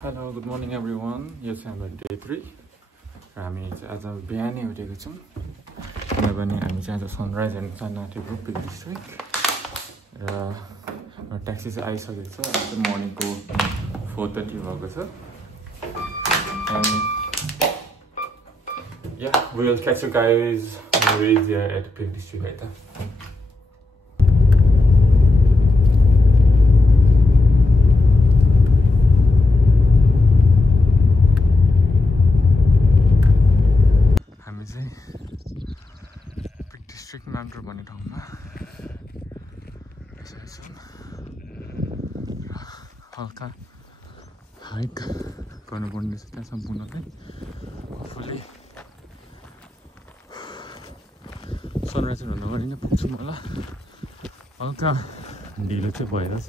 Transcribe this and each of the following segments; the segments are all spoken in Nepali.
Hello, good morning everyone. Yes, I'm on day 3. हामी चाहिँ आज बिहानै उठेको छौँ किनभने हामी चाहिँ आज सनराइज हेर्न जान आँटेको पिक डिस्ट्रिक्ट र ट्याक्सी चाहिँ आइसकेको छ। आज मर्निङको 4:30 भएको छ। And yeah, we will catch you guys when we reach there at Peak District है त। मान्ट्रो भन्ने ठाउँमा हल्का हाइक गर्नुपर्ने छ त्यहाँ सम्पूर्ण चाहिँ फुल्ली सनराइज हुन अगाडि नै पुग्छौँ होला। हल्का ढिलो चाहिँ भइरहेछ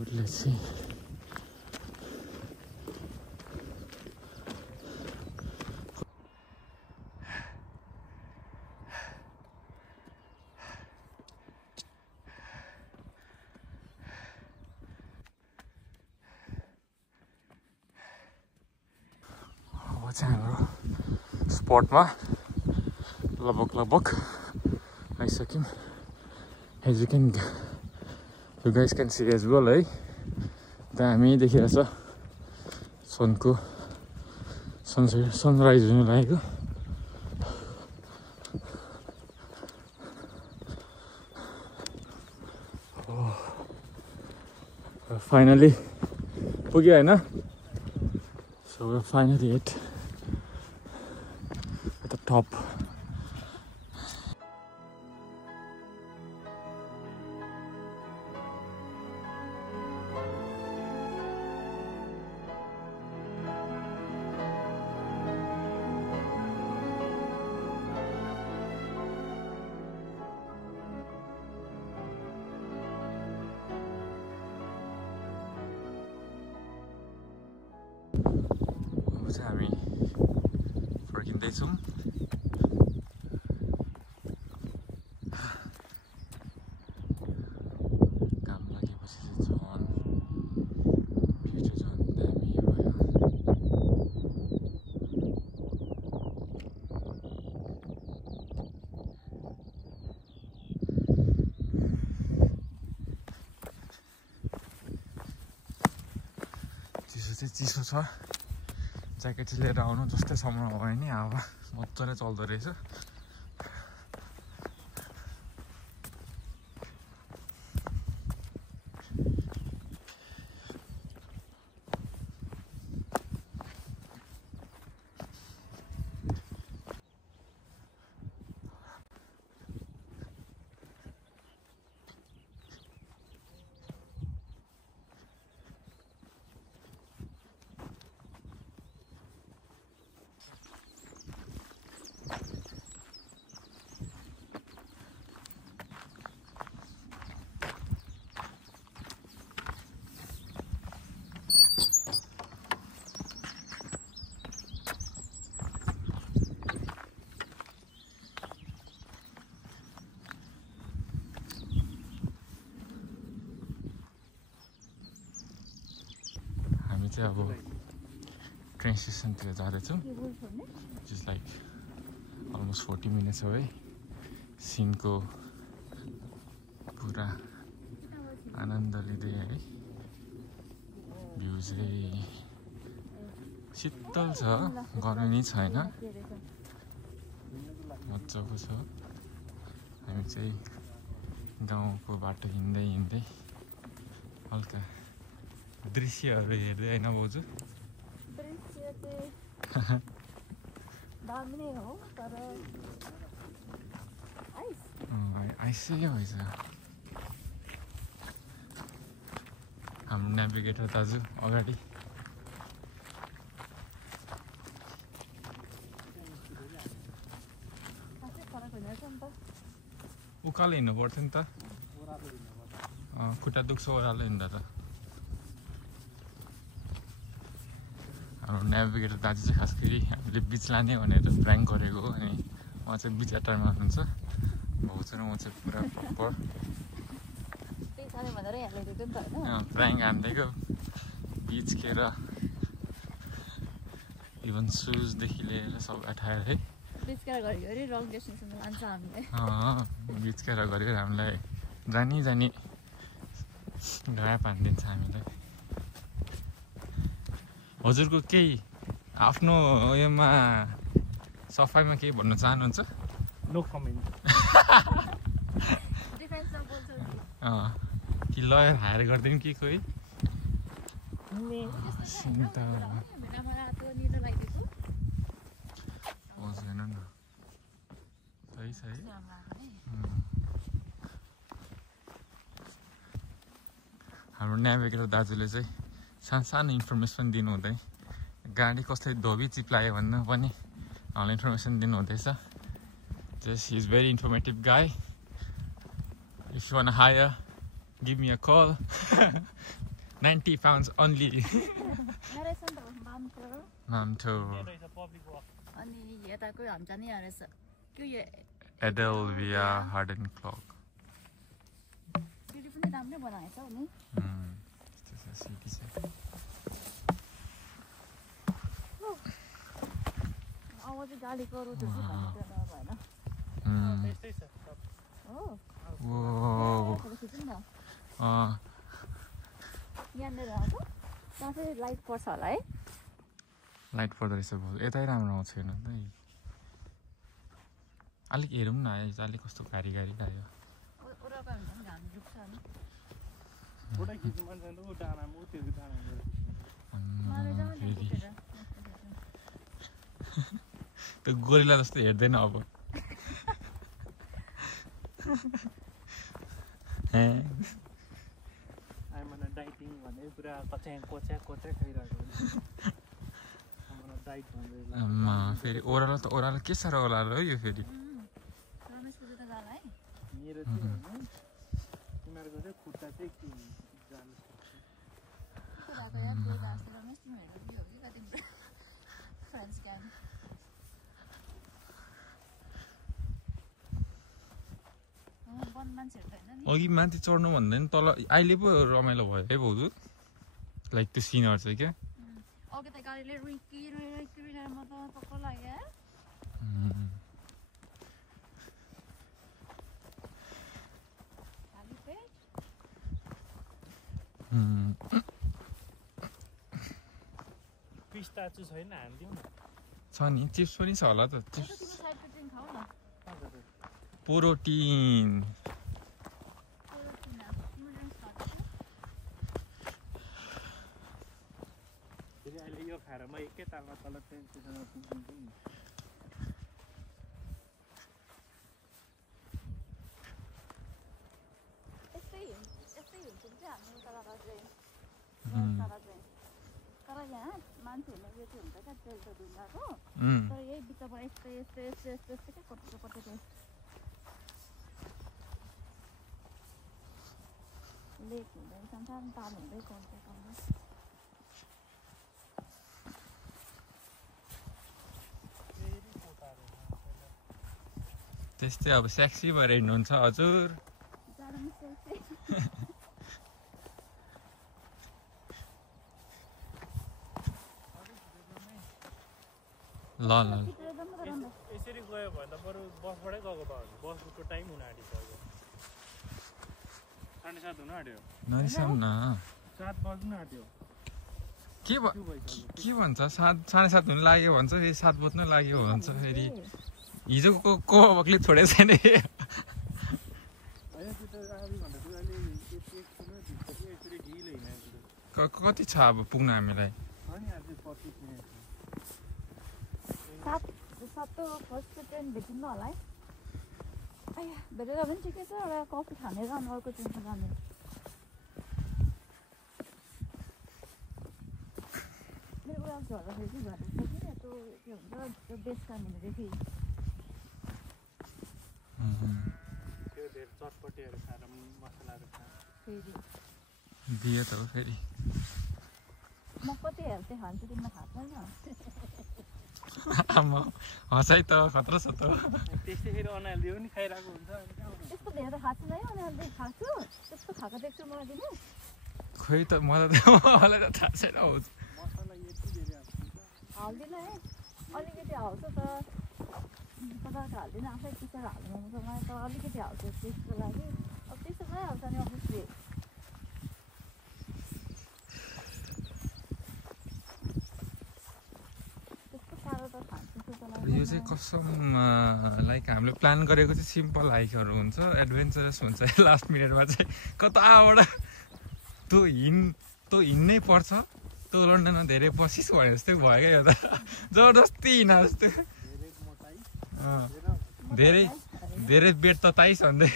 उसले चाहिँ हाम्रो स्पटमा लगभग आइसक्यौँ। As you guys can see as well है, त्यहाँ हामी देखिरहेछ सनराइज हुनु लागेको। फाइनली पुग्यो होइन। So we're finally at the top. हामी फर्किँदैछौँ। काम लागेपछि चाहिँ भिडियो झन् दामी भयो। चिसो चाहिँ चिसो छ, ज्याकेट लिएर आउनु जस्तै समय भयो नि हावा मजाले चल्दो रहेछ। चाहिँ अब ट्रेन स्टेसनतिर जाँदैछौँ। Just like almost 40 minutes away. सिनको पुरा आनन्द लिँदै है। भ्यू चाहिँ शीतल छ, गर्मी छैन, मजाको छ। हामी चाहिँ गाउँको बाटो हिँड्दै हल्का दृश्यहरू हेर्दै होइन भाउजू? दृश्य चाहिँ दामी नै हो तर आइसक्यो भएछ। हाम्रो नेभिगेटर दाजु अगाडि। उकालो हिँड्नु पर्थ्यो नि त, खुट्टा दुख्छ ओह्रालो हिँड्दा त। हाम्रो नेभिगेटर दाजु चाहिँ खास गरी हामीले बिच लाने भनेर प्र्याङ्क गरेको हो। अनि उहाँ चाहिँ बिच एटारमा हुनुहुन्छ, भाउजू र म चाहिँ पुरा प्रपर सानो भनेर यहाँ ल्याइदिएको नि त हैन प्राइङ हान्दैको बीच खेर इभन सुजदेखि लिएर सब अठाएर है बीच खेर गरी रङ डेस्टिनेसनमा लान्छ हामीले बीच खेर गरेर हामीलाई जानी ढाया पारिदिन्छ हामीलाई हजुरको केही आफ्नो उयोमा सफाइमा केही भन्न चाहनुहुन्छ नो कमेन्ट डिफेन्समा बोल्छ कि लयर हायर गरिदिउँ कि कोही हेर्नु न सही छ है हाम्रो न्याभिगेटर दाजुले चाहिँ सानो इन्फर्मेसन दिनुहुँदै गाडी कसले धोबी चिप्लायो भन्नु पनि हामीलाई इन्फर्मेसन दिनुहुँदैछ just he is very informative guy if you want hire give me a call 90 pounds only मामथो अनि यताको हामी जाने रहेछ त्यो एडेलभिया हार्डन क्लक सिटी पनि राम्रै बनाएको छ नि सिटी छ अब चाहिँ गाडीको रोडहरू भएन त्यस्तै छ हो वो यहाँनिर अब त्यहाँ चाहिँ लाइट पर्छ होला है लाइट पर्दो रहेछ यतै राम्रो आउँछ हेर्नु त अलिक हेरौँ न अलिक कस्तो गाडी लाग्यो ओराको हामी घाम जुक्छ नि फोटो खिच्नु मन छ नि उ डाँडामा त्यो डाँडामा त्यो गोरिला जस्तो हेर्दैन अब आइमाना डाइटिङ भने पुरा कोच्या खाइरहेको डाइट भन्दै फेरि ओह्रालो के साह्रो ओह्रालो हो यो फेरि मेरो चाहिँ होइन तिमीहरूको चाहिँ खुट्टा चाहिँ के जानु अघि माथि चढ्नु भन्दा नि तल अहिले पो रमाइलो भयो है भाउजू लाइक त्यो सिनहरू चाहिँ क्या अघि त गाडीले रुइकी मतलब पक्का लाग्यो पिस्ता चाहिँ छैन हान्दिउँ न छ नि चिप्स पनि छ होला त चिप्स खाऊ न प्रोटिन फेरि अहिले यो खाएर म एकै तालमा तल ट्रेनसँग पुगिदिन्छु नि यस्तै हुन्छ नि चाहिँ हाम्रो तर यहाँ मान्छेहरूले यो चाहिँ हुन्छ क्या तेल त ढुङ्गाको तर यही बिचबाट यस्तै क्या कटो लेक हुँदै सानो ताल हुँदै कम्दै त्यस्तै अब सेक्सी भएर हिँड्नुहुन्छ हजुर ल यसरी गयो भने त बरु बसबाटै गएको भए बसको टाइम हुन आँटिसक्यो 7:30 हुन आँट्यो नरिसाउँ न 7 बज्न आँट्यो के भन्छ 7:30 हुन लाग्यो भन्छ फेरि 7 बज्न लाग्यो भन्छ फेरि हिजोको कोबकले छोडेको छैन कति छ अब पुग्न हामीलाई फर्स्ट ट्रेन भेटिन्न होला है भेटेर पनि ठिकै छ एउटा कफी खाने र अनि अर्को ट्रेनमा जाने मेरो कुरा झर्दाखेरि चाहिँ झरेको छ कि त्यो के हुन्छ त्यो बेस कानेदेखि त्यो धेरै चटपटेहरू खाएर मसलाहरू खाएर फेरि दियो त हो फेरि म कति हेल्थै खान्छु तिमीलाई थाहा छैन हँसाइ त खतरा छ त त्यस्तै फेरि अनहेल्दी पनि खाइरहेको हुन्छ त्यस्तो धेरै त खाएको छैन है अनहेल्दी खाएको त्यस्तो खाएको देख्छु मलाई तिमी खोइ त मलाई त थाहा छैन हौ हाल्दिनँ है अलिकति हाल्छ त पदार्थ हाल्दिनँ आफै पिसेर हाल्नु मन छ मलाई त अलिकति हाल्छ टेस्टको लागि अब त्यसो भइहाल्छ नि अफिसले त्यस्तो साह्रो त खान्छु त यो चाहिँ कसम लाइक हामीले प्लान गरेको चाहिँ सिम्पल हाइकहरू हुन्छ एडभेन्चरस हुन्छ लास्ट मिनटमा चाहिँ कताबाट तँ हिँड्नै पर्छ तँ लन्डनमा धेरै बसिस् भने जस्तै भयो क्या यो त जबरजस्ती हिँड जस्तो धेरै बेड त ताइस भन्दै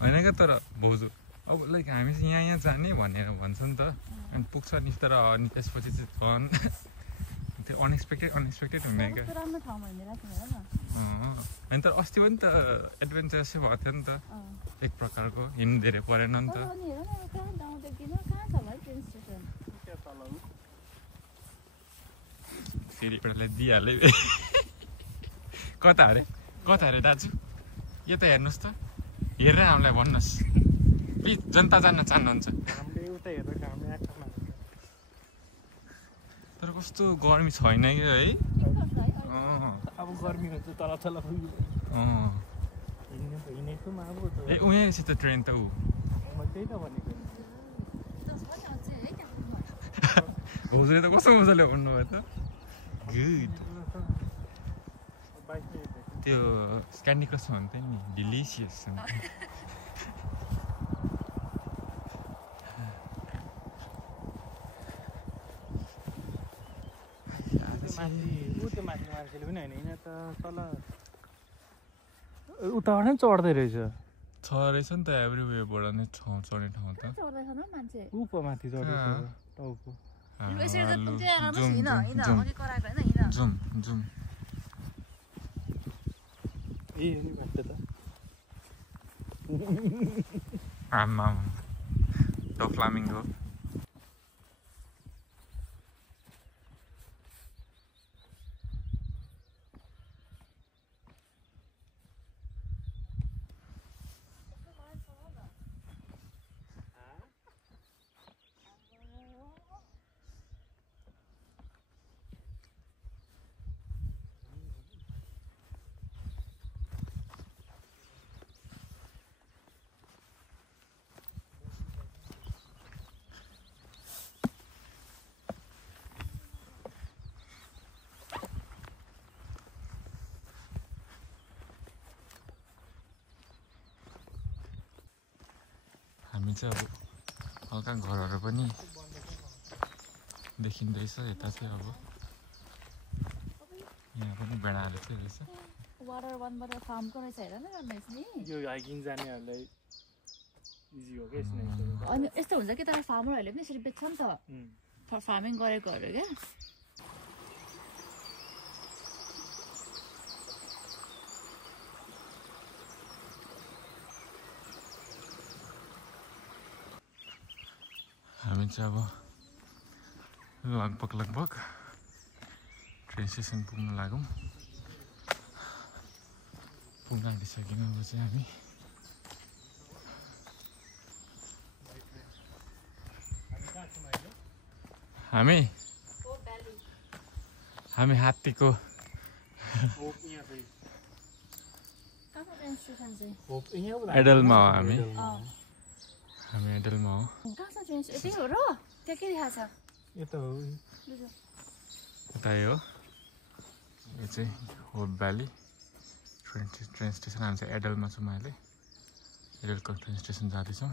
होइन क्या तर भाउजू अब लाइक हामी चाहिँ यहाँ जाने भनेर भन्छ नि त अनि पुग्छ नि तर अनि त्यसपछि चाहिँ झन् त्यो अनएक्सपेक्टेड हुने क्या होइन तर अस्ति पनि त एडभेन्चरसै भएको थियो नि त एक प्रकारको हिँड्नु धेरै परेन नि त फेरि एउटालाई दिइहाल्यो कता अरे दाजु यो त हेर्नुहोस् त हेरेर हामीलाई भन्नुहोस् प्लिज जनता जान्न चाहनुहुन्छ तर कस्तो गर्मी छैन कि है अब गर्मी हुन्छ तल हिँडेकोमा अब ए उहाँ रहेछ त ट्रेन त ऊ त्यही त भनेको भाउजूले त कस्तो मजाले भन्नुभयो त गुड त्यो क्यान्डी क्रस भन्थ्यो नि डिलिसियस त्यो माथि मान्छेले पनि होइन यहाँ त तल उताबाट नै चढ्दै रहेछ छ रहेछ नि त एभ्रिवेबाट नै ठाउँ चढ्ने ठाउँ त ऊ पो माथि चढ्दैछ टाउको जुम ए नि माथि त आमा द फ्लामिङ्गो हामी चाहिँ अब हल्का घरहरू पनि देखिँदैछ यता चाहिँ अब यहाँ पनि बेडाहरू चाहिँ रहेछ वाटर वानबाट फार्मको रहेछ हेर न रमेश नि यो हाइकिङ जानेहरूलाई इजी हो क्या अनि यस्तो हुन्छ कि तर फार्मरहरूले पनि यसरी बेच्छ नि त फार्मिङ गरेकोहरू क्या हामी चाहिँ अब लगभग ट्रेन स्टेसन पुग्न लागौँ पुग्न आँटिसक्यौँ अब चाहिँ हामी हात्तीको एडलमा हो हामी एडलमा हो यतै हो र त्यहाँ के देखाएको छ यता हो यतै हो यो चाहिँ होप भ्याली ट्रेन स्टेसन हामी चाहिँ एडलमा छौँ अहिले एडलको ट्रेन स्टेसन जाँदैछौँ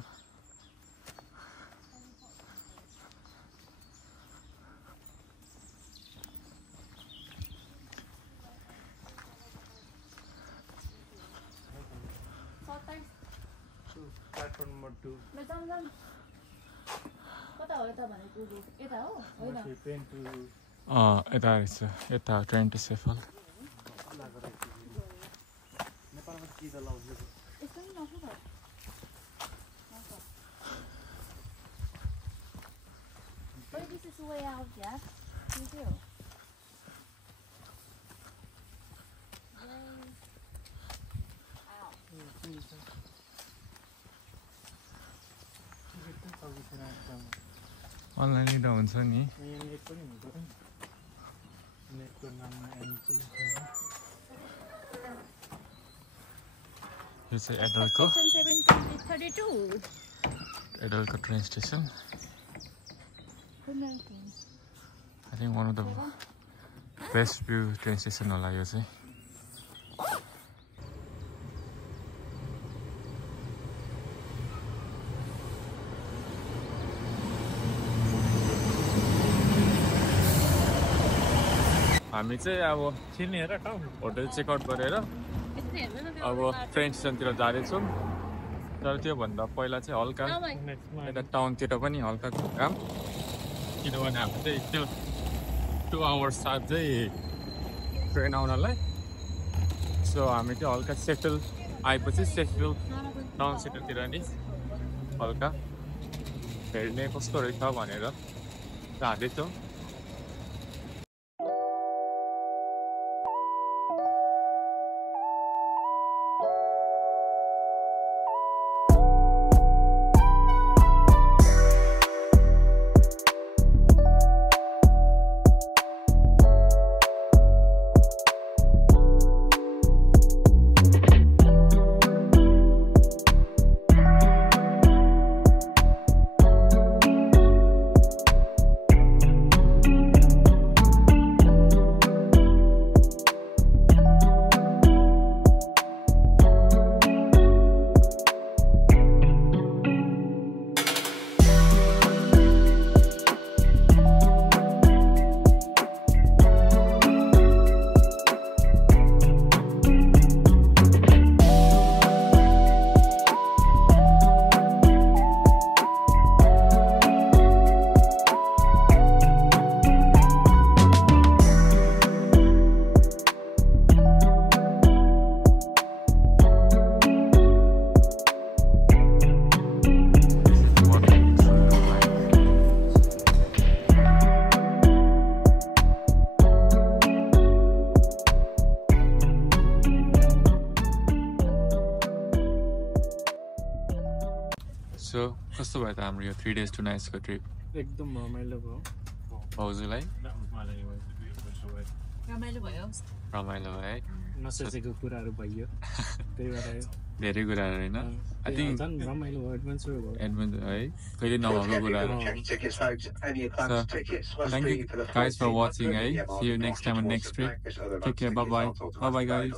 यता रहेछ यता ट्रेन टु सेफल This is the way out, yeah? You do. Way out. Online लिँदा हुन्छ नि यहाँ नेट पनि हुन्छ नि नेटको नाममा एम चाहिँ यो चाहिँ एडल्टको एडल्टको train station I think one of the best view train station होला यो चाहिँ हामी चाहिँ अब चिन्ने हेर टाउन होटल चेकआउट गरेर अब ट्रेन स्टेसनतिर जाँदैछौँ तर त्योभन्दा पहिला चाहिँ हल्का यता टाउनतिर पनि हल्का घुमघाम किनभने हाम्रो चाहिँ त्यो 2 आवर्स चाहिँ ट्रेन आउनलाई सो हामी चाहिँ हल्का सेटल आएपछि सेटल टाउन सेटलतिर नि हल्का हेर्ने कस्तो रहेछ भनेर जाँदैछौँ सो कस्तो भयो त हाम्रो यो 3 days 2 nights को ट्रिप एकदम रमाइलो भयो भाउजूलाई रमाइलो भयो रमाइलो भयो है नसोचेको कुराहरू भयो त्यही भएर धेरै कुराहरू होइन आई थिङ्क झन् रमाइलो भयो एडभेन्चर भयो एडभेन्चर है कहिले नभएको कुराहरू thank you guys for watching है see you next time next trip take care bye bye bye bye guys